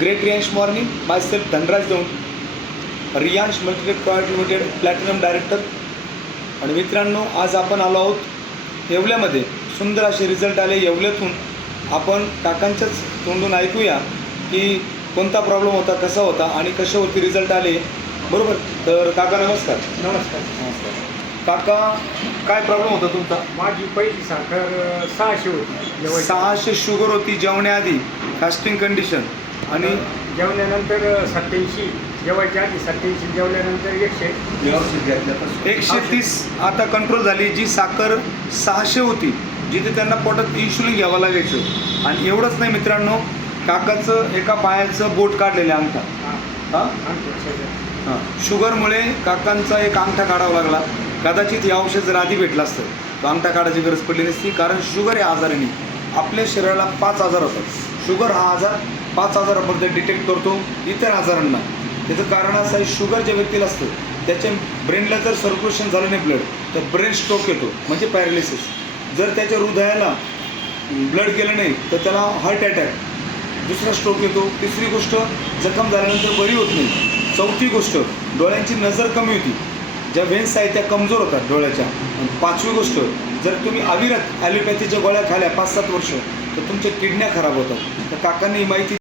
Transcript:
Great Riyansh morning myself Dhanraj Daund Riyansh multitech private limited platinum director आणि मित्रांनो आज आपण आलो आहोत येवल्यामध्ये. सुंदर असे रिझल्ट आले येवल्यातून. आपण काकांच्याच तोंडून ऐकूया की कोणता प्रॉब्लेम होता कसा होता आणि कशावरती रिझल्ट आले. बरोबर? तर काका नमस्कार. नमस्कार. नमस्कार. काका काय प्रॉब्लेम होता तुमचा? माझी पहिली साखर सहाशे होती. सहाशे शुगर होती जेवण्याआधी. फास्टिंग कंडिशन आणि जेवल्यानंतर सत्याऐंशी जेवायच्या आधी सत्याऐंशी जेवल्यानंतर एकशे. एकशे तीस आता कंट्रोल झाली जी साखर सहाशे होती जिथे त्यांना पोटात इन्शुलिन घ्यावं लागायचं. आणि एवढंच नाही मित्रांनो काकाचं एका पायाचं बोट काढलेलं आहे अंगठा. हा, हां. हां. शुगरमुळे काकांचा एक अंगठा काढावा लागला. कदाचित हे औषध जर आधी भेटलं असतं तर अंगठा काढायची गरज पडली नसती कारण शुगर या आजाराने आपल्या शरीराला पाच आजार होतात. शुगर हा आजार पाच आजारापर्यंत डिटेक्ट करतो इतर आजारांना. त्याचं कारण असं आहे शुगर ज्या व्यक्तीला असतं त्याच्या ब्रेनला जर सर्क्युलेशन झालं नाही ब्लड तर ब्रेन स्ट्रोक येतो म्हणजे पॅरालिसिस जर त्याच्या हृदयाला ब्लड गेलं नाही तर त्याला हार्ट अटॅक दुसरा स्ट्रोक येतो. तिसरी गोष्ट जखम झाल्यानंतर बरी होत नाही. चौथी गोष्ट डोळ्यांची नजर कमी होती. ज्या व्हेन्स आहेत त्या कमजोर होतात डोळ्याच्या. पाचवी गोष्ट जर तुम्ही अविरत ॲलोपॅथीच्या गोळ्या खाल्या पाच सात वर्ष तर तुमच्या किडण्या खराब होतात. तर काकांनी माहिती